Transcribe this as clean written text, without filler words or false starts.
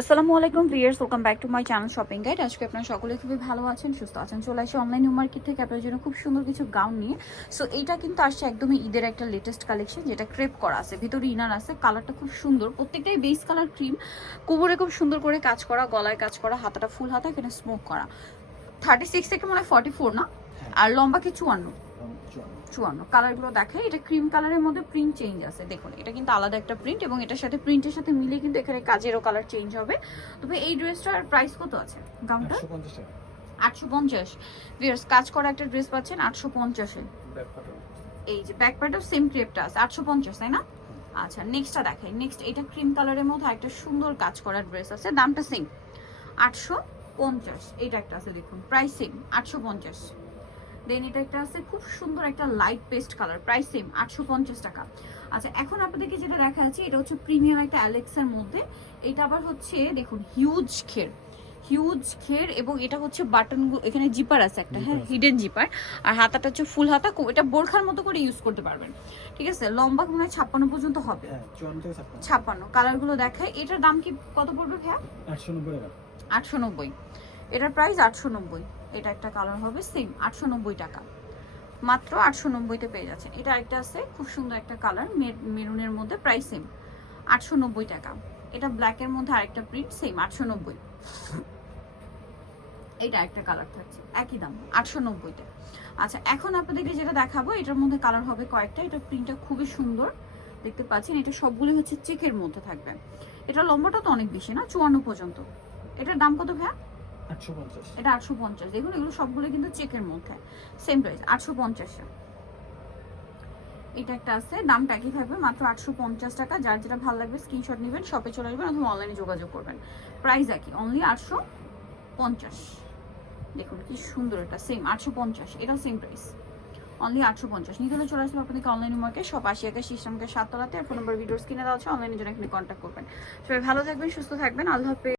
আসসালামু আলাইকুম viewers, welcome back to my channel shopping guide. আজকে আপনারা সকলে খুবই ভালো আছেন, সুস্থ আছেন। চলে আসি অনলাইন নিউ মার্কেট থেকে আপনাদের জন্য খুব সুন্দর কিছু গাউন নিয়ে। সো এইটা কিন্তু আসছে একদমই ঈদের একটা লেটেস্ট কালেকশন, যেটা ক্রেপ করা আছে, ভিতরে ইনার আছে, কালারটা খুব সুন্দর, প্রত্যেকটাই বেস কালার ক্রিম, কোমরে খুব সুন্দর করে কাজ করা, গলায় কাজ করা, হাতাটা ফুল হাতা, এখানে স্মোক করা। 36 থেকে মনে হয় 44 না, আর লম্বা কি 54? 54। কালারগুলো দেখে, এটা ক্রিম কালারের মধ্যে প্রিন্ট চেঞ্জ আছে, দেখুন এটা কিন্তু আলাদা একটা প্রিন্ট, এবং এটার সাথে প্রিন্টের সাথে মিলে কিন্তু এখানে কাজেরও কালার চেঞ্জ হবে। তবে এই ড্রেসটার প্রাইস কত আছে গাউনটা? 850। ভিউয়ার্স, কাজ করা একটা ড্রেস পাচ্ছেন 850 এ। এই যে ব্যাক পার্টও সেম ক্রেপটা আছে, 850, তাই না? আচ্ছা, নেক্সটটা দেখাই। নেক্সট এটা ক্রিম কালারের মধ্যে একটা সুন্দর কাজ করা ড্রেস আছে, দামটা সেম 850। এটা একটা আছে, দেখুন প্রাইস সেম 850। দেন এটা একটা আছে খুব সুন্দর একটা light paste colour, price same 850 টাকা। আচ্ছা, এখন আপনাদেরকে যেটা দেখা যাচ্ছে এটা হচ্ছে প্রিমিয়াম একটা অ্যালেক্সের মধ্যে। এটা আবার হচ্ছে দেখুন হিউজ ঘের, এবং এটা হচ্ছে বাটন, এখানে জিপার আছে একটা, হ্যাঁ হিডেন জিপার, আর হাতাটা হচ্ছে ফুল হাতা। এটা বোরখার মতো করে ইউজ করতে পারবেন, ঠিক আছে? লম্বা মনে হয় 56 পর্যন্ত হবে, 56। কালারগুলো দেখায়। এটার দাম কি কত পড়বে ভাইয়া? 890 টাকা। 890। এটার প্রাইস 890। এটা একটা কালার হবে সেম 890 টাকা, মাত্র 890-তে পেয়ে যাচ্ছেন। এটা একটা আছে খুব সুন্দর একটা কালার, মেরুনের মধ্যে, প্রাইস সেম 890 টাকা। এটা ব্ল্যাকের মধ্যে আরেকটা প্রিন্ট, সেম 890। এটা একটা কালার থাকছে, একই দাম 890-তে। আচ্ছা, এখন আপনাদেরকে যেটা দেখাবো এটার মধ্যে কালার হবে কয়েকটা। এটা প্রিন্টটা খুবই সুন্দর, দেখতে পাচ্ছেন। এটা সবগুলো হচ্ছে চেকের মধ্যে থাকবে। এটা লম্বাটা তো অনেক বেশি না, 54 পর্যন্ত। এটার দাম কত ভাইয়া? 850। এটা 850। দেখুন এগুলো সবগুলো কিন্তু চেকের মধ্যে, সেম প্রাইস 850। এটা একটা আছে, দামটা একই থাকবে, মাত্র 850 টাকা। যার যেটা ভালো লাগবে স্ক্রিনশট নেবেন, শপে চলে আসবেন অথবা অনলাইনে যোগাযোগ করবেন। প্রাইস একই, অনলি 850। দেখুন কি সুন্দর, এটা সেম 850, এটাও সেম প্রাইস, অনলি 850। নিতে হলে চলে আসবে আপনাদেরকে অনলাইন মার্কেট, সব 80 সিস্টেমকে 7 তলাতে। আর ফোন নাম্বার ভিডিওস কিনে দেওয়া আছে, অনলাইনে জন্য এখানে কন্ট্যাক্ট করবেন। সবাই ভালো থাকবেন, সুস্থ থাকবেন, আল্লাহ হাফেজ।